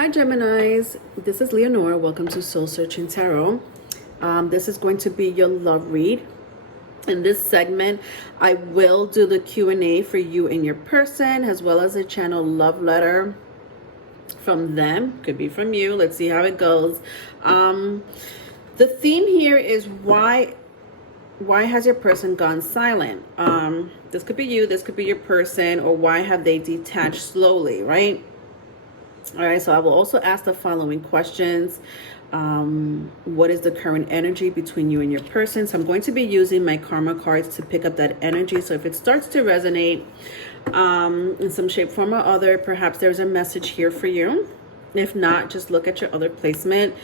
Hi Geminis, this is Leonora. Welcome to Soul Searching Tarot. This is going to be your love read. In this segment, I will do the Q&A for you and your person, as well as a channel love letter from them. Could be from you. Let's see how it goes. The theme here is why has your person gone silent? This could be you, this could be your person, or why have they detached slowly, right? All right, so I will also ask the following questions. What is the current energy between you and your person? So I'm going to be using my karma cards to pick up that energy. So if it starts to resonate in some shape, form, or other, perhaps there's a message here for you. If not, just look at your other placement.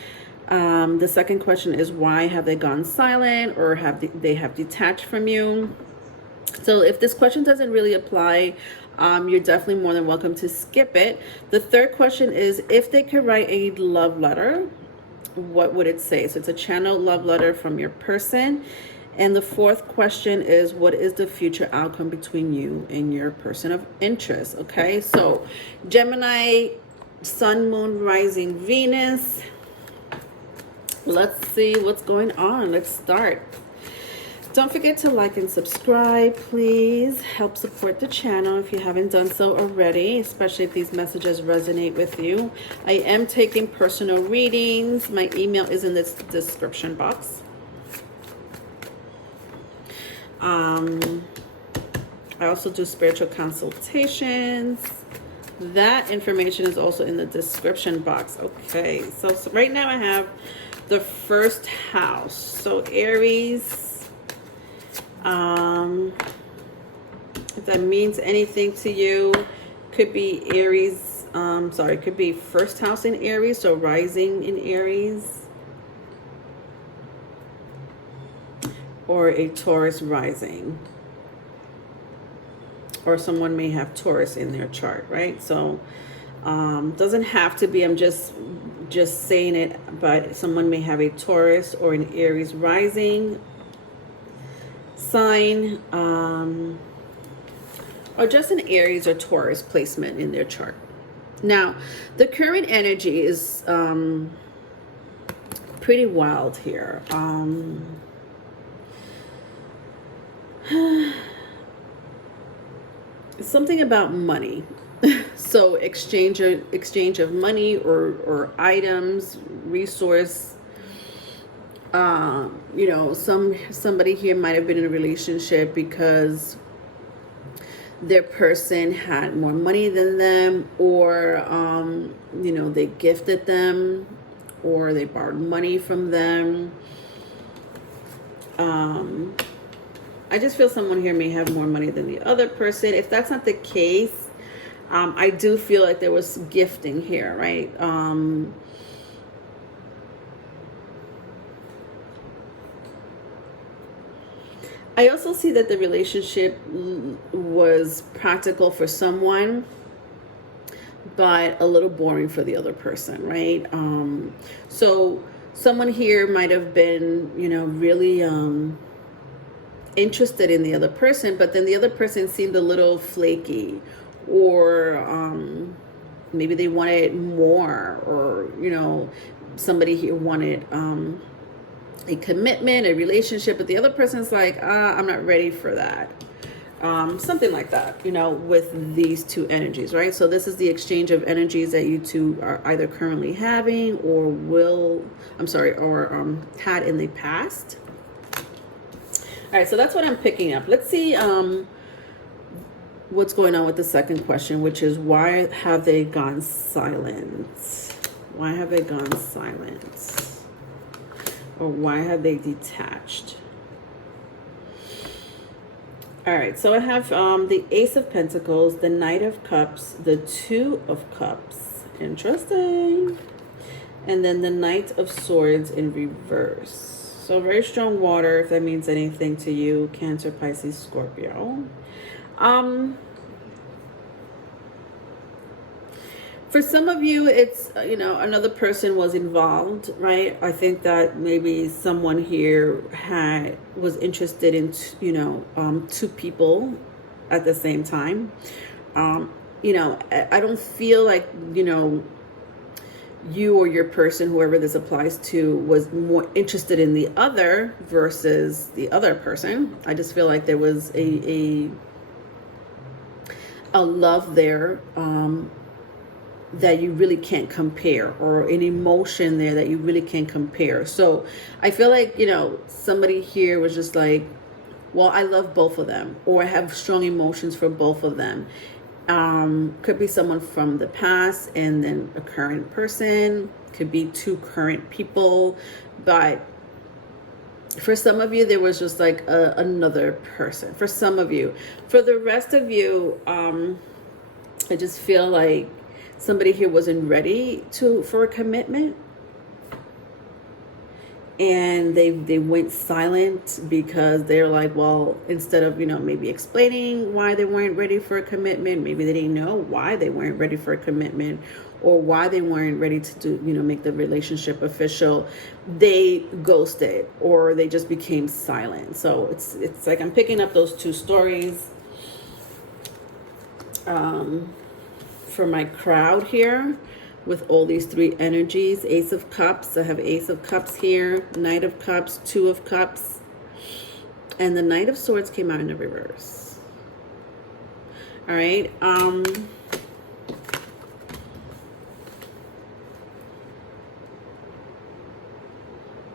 The second question is, why have they gone silent, or they have detached from you? So if this question doesn't really apply, you're definitely more than welcome to skip it. The third question is, if they could write a love letter, what would it say? So it's a channel love letter from your person. And the fourth question is, what is the future outcome between you and your person of interest? Okay, so Gemini, Sun, Moon, Rising, Venus. Let's see what's going on. Let's start. Don't forget to like and subscribe, please. Help support the channel if you haven't done so already, especially if these messages resonate with you. I am taking personal readings. My email is in the description box. I also do spiritual consultations. That information is also in the description box. Okay, so right now I have the first house. So Aries. If that means anything to you, could be Aries, could be first house in Aries, so rising in Aries, or a Taurus rising, or someone may have Taurus in their chart, right? So doesn't have to be, I'm just saying it, but someone may have a Taurus or an Aries rising sign, or just an Aries or Taurus placement in their chart. Now, the current energy is pretty wild here. Something about money. So exchange of money or items, resource. You know, somebody here might have been in a relationship because their person had more money than them, or you know, they gifted them, or they borrowed money from them. I just feel someone here may have more money than the other person. If that's not the case, I do feel like there was gifting here, right? I also see that the relationship was practical for someone, but a little boring for the other person, right? So someone here might have been, you know, really interested in the other person, but then the other person seemed a little flaky, or maybe they wanted more, or, you know, somebody here wanted a commitment, a relationship, but the other person's like, I'm not ready for that. Something like that, you know, with these two energies, right? So this is the exchange of energies that you two are either currently having or had in the past. All right, so that's what I'm picking up. Let's see what's going on with the second question, which is, why have they gone silent? Why have they gone silent? Or why have they detached? All right, so I have the Ace of Pentacles, the Knight of Cups, the Two of Cups. Interesting. And then the Knight of Swords in reverse. So very strong water, if that means anything to you, Cancer, Pisces, Scorpio. For some of you, it's, you know, another person was involved, right? I think that maybe someone here was interested in, you know, two people at the same time. You know, I don't feel like, you know, you or your person, whoever this applies to, was more interested in the other versus the other person. I just feel like there was a love there, that you really can't compare, or an emotion there that you really can't compare. So I feel like, somebody here was just like, well, I love both of them, or I have strong emotions for both of them. Could be someone from the past and then a current person, could be two current people, but for some of you, there was just like another person. For some of you, for the rest of you, I just feel like somebody here wasn't ready for a commitment, and they went silent because they're like, well, instead of maybe explaining why they weren't ready for a commitment, maybe they didn't know why they weren't ready for a commitment, or why they weren't ready to do make the relationship official, they ghosted, or they just became silent. So it's like I'm picking up those two stories for my crowd here, with all these three energies. Ace of Cups, I have Ace of Cups here, Knight of Cups, Two of Cups, and the Knight of Swords came out in the reverse. All right. All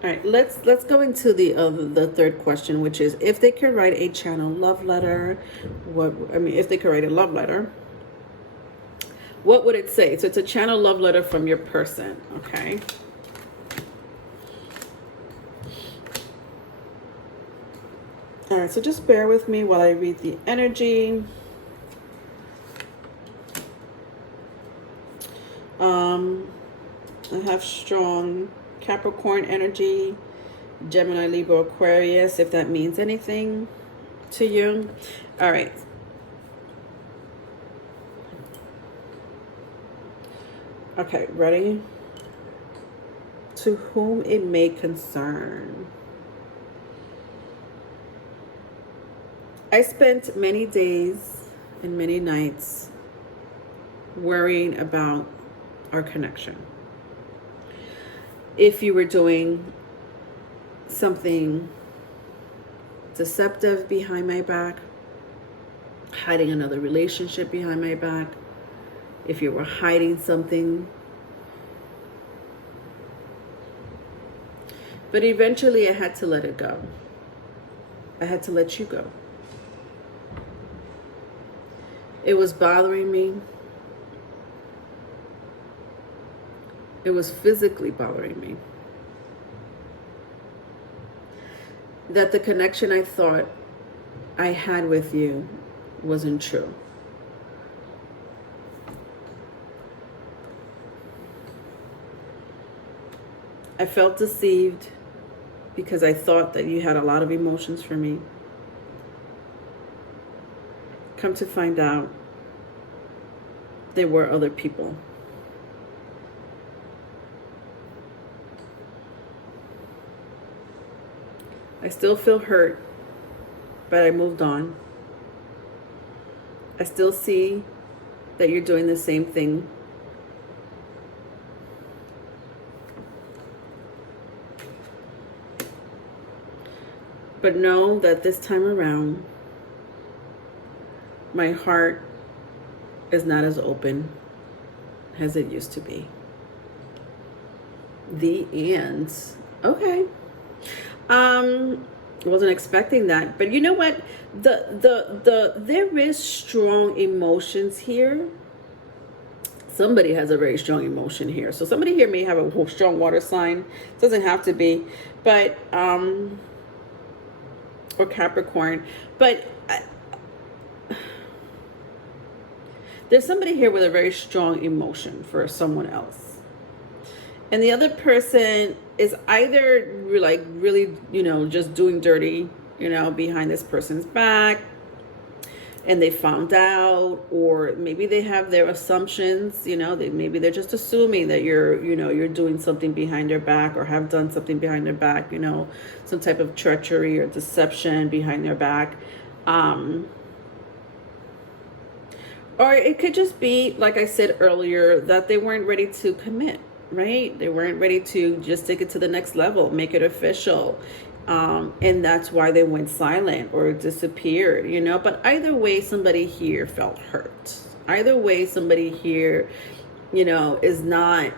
right, let's go into the third question, which is, if they could write a channel love letter, if they could write a love letter, what would it say? So it's a channel love letter from your person, okay? All right, so just bear with me while I read the energy. I have strong Capricorn energy, Gemini, Libra, Aquarius, if that means anything to you. All right. Okay, ready? To whom it may concern. I spent many days and many nights worrying about our connection. If you were doing something deceptive behind my back, hiding another relationship behind my back, if you were hiding something. But eventually I had to let it go. I had to let you go. It was bothering me. It was physically bothering me. That the connection I thought I had with you wasn't true. I felt deceived because I thought that you had a lot of emotions for me. Come to find out, there were other people. I still feel hurt, but I moved on. I still see that you're doing the same thing. But know that this time around, my heart is not as open as it used to be. The end. Okay. Wasn't expecting that, but you know what? There is strong emotions here. Somebody has a very strong emotion here. So somebody here may have a strong water sign. Doesn't have to be, but or Capricorn, but there's somebody here with a very strong emotion for someone else. And the other person is either like really, just doing dirty, behind this person's back, and they found out, or maybe they have their assumptions, maybe they're just assuming that you're doing something behind their back, or have done something behind their back, some type of treachery or deception behind their back. Or it could just be, like I said earlier, that they weren't ready to commit. right? They weren't ready to just take it to the next level, make it official. And that's why they went silent or disappeared, you know. But either way, somebody here felt hurt. Either way, somebody here, you know, is not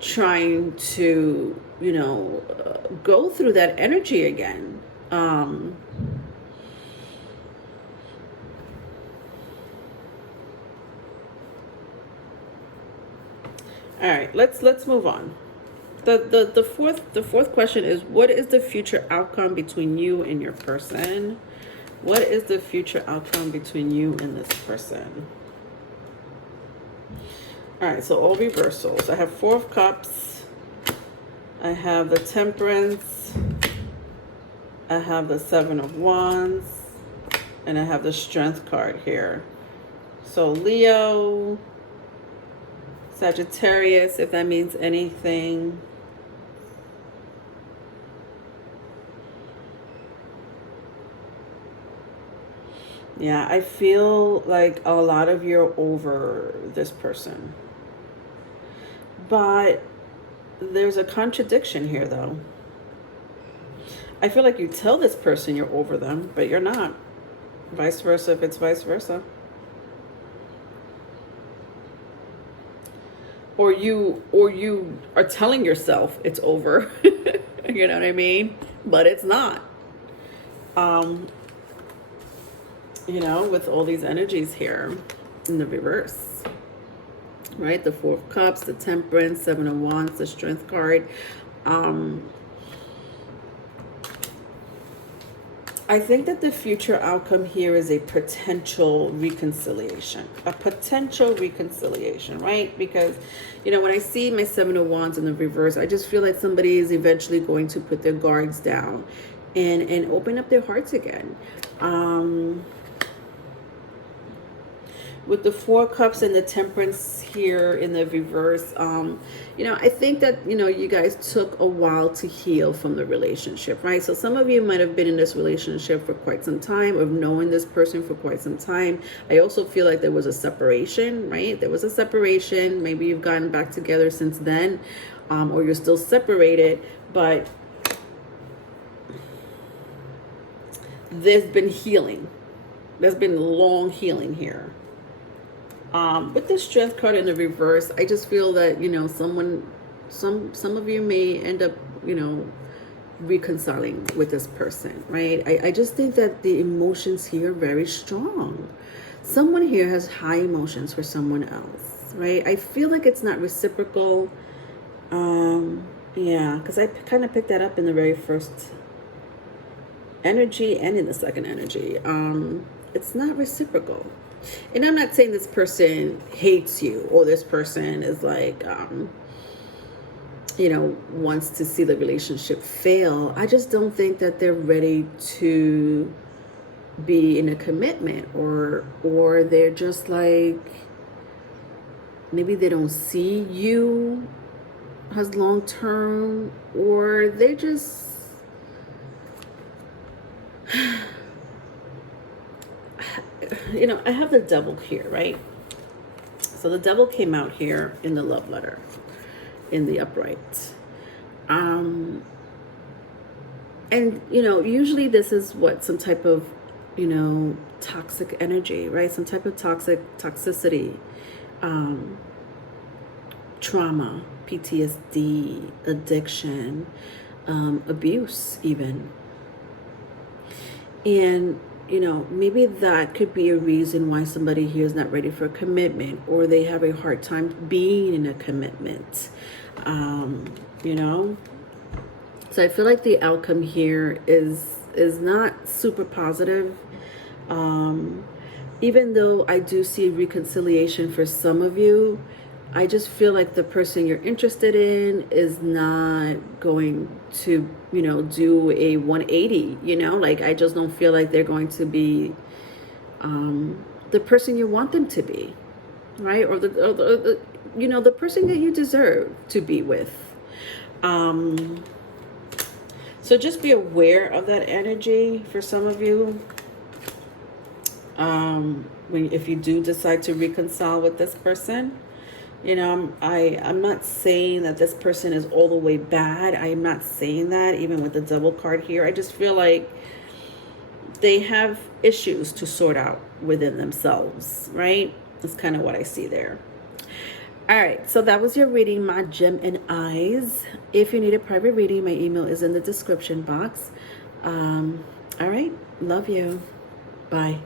trying to, you know, go through that energy again. All right, let's move on. The fourth question is, what is the future outcome between you and your person? What is the future outcome between you and this person? All right, so all reversals. I have Four of Cups. I have the Temperance. I have the Seven of Wands. And I have the Strength card here. So Leo, Sagittarius, if that means anything. Yeah, I feel like a lot of you are over this person. But there's a contradiction here, though. I feel like you tell this person you're over them, but you're not. Vice versa if it's vice versa. Or you are telling yourself it's over. You know what I mean? But it's not. You know, with all these energies here in the reverse, right? The Four of Cups, the Temperance, Seven of Wands, the Strength card. I think that the future outcome here is a potential reconciliation. A potential reconciliation, right? Because, you know, when I see my Seven of Wands in the reverse, I just feel like somebody is eventually going to put their guards down and open up their hearts again. With the Four Cups and the Temperance here in the reverse, you know, I think that, you know, you guys took a while to heal from the relationship, right? So some of you might have been in this relationship for quite some time, or knowing this person for quite some time. I also feel like there was a separation, right? There was a separation. Maybe you've gotten back together since then, or you're still separated, but there's been healing. There's been long healing here. With the Strength card in the reverse, I just feel that, you know, some of you may end up, you know, reconciling with this person, right? I just think that the emotions here are very strong. Someone here has high emotions for someone else, right? I feel like it's not reciprocal. Yeah, because I kind of picked that up in the very first energy and in the second energy. It's not reciprocal. And I'm not saying this person hates you, or this person is like, you know, wants to see the relationship fail. I just don't think that they're ready to be in a commitment, or they're just like, maybe they don't see you as long term, or they just you know, I have the Devil here, right? So the Devil came out here in the love letter, in the upright. And, you know, usually this is what, some type of, you know, toxic energy, right? Some type of toxicity, trauma, PTSD, addiction, abuse even. And, you know, maybe that could be a reason why somebody here is not ready for a commitment, or they have a hard time being in a commitment, you know. So I feel like the outcome here is not super positive. Even though I do see reconciliation for some of you, I just feel like the person you're interested in is not going to, you know, do a 180, you know, like I just don't feel like they're going to be the person you want them to be, right? Or the you know, the person that you deserve to be with. So just be aware of that energy for some of you. If you do decide to reconcile with this person. You know, I'm not saying that this person is all the way bad. I am not saying that, even with the double card here. I just feel like they have issues to sort out within themselves, right? That's kind of what I see there. All right, so that was your reading, my Geminis. If you need a private reading, my email is in the description box. All right, love you. Bye.